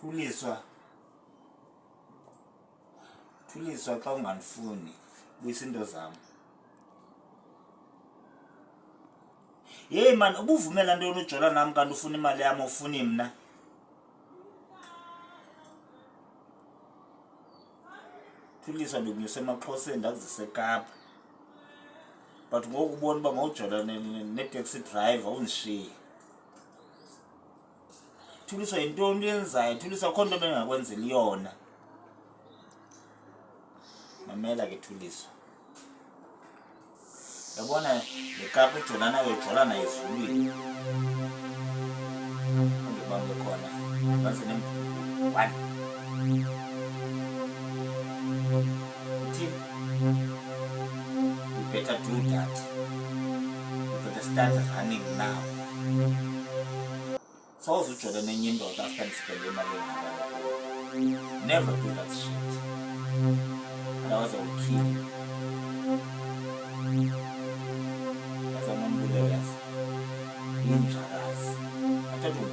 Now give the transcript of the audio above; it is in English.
Thuliswa xa ungandifuni buyisa into zam. Yeyi man, ubuvumela ntoni ujola nam kanti ufuna imali yam ufuni mna? Thuliswa ndikunyuse emaXhoseni ndakuzise eKapa. But ngoku ubona uba mawujola ne-taxi driver undishiye. Thuliswa yintoni uyenzayo? Thuliswa akho nto bengakwenzeli yona. Mamela ke Thuliswa. Yabona le Kapa ujolana uyojolana ezulwini. Undibambe khona. Ngaze nemvubu. 1. Uthini? You better do that. You better start running now. So ujola nenye indoda after ndispende imali engaka. Never do that shit. Otherwise I will kill you. As a non-believers, injustice. I thought you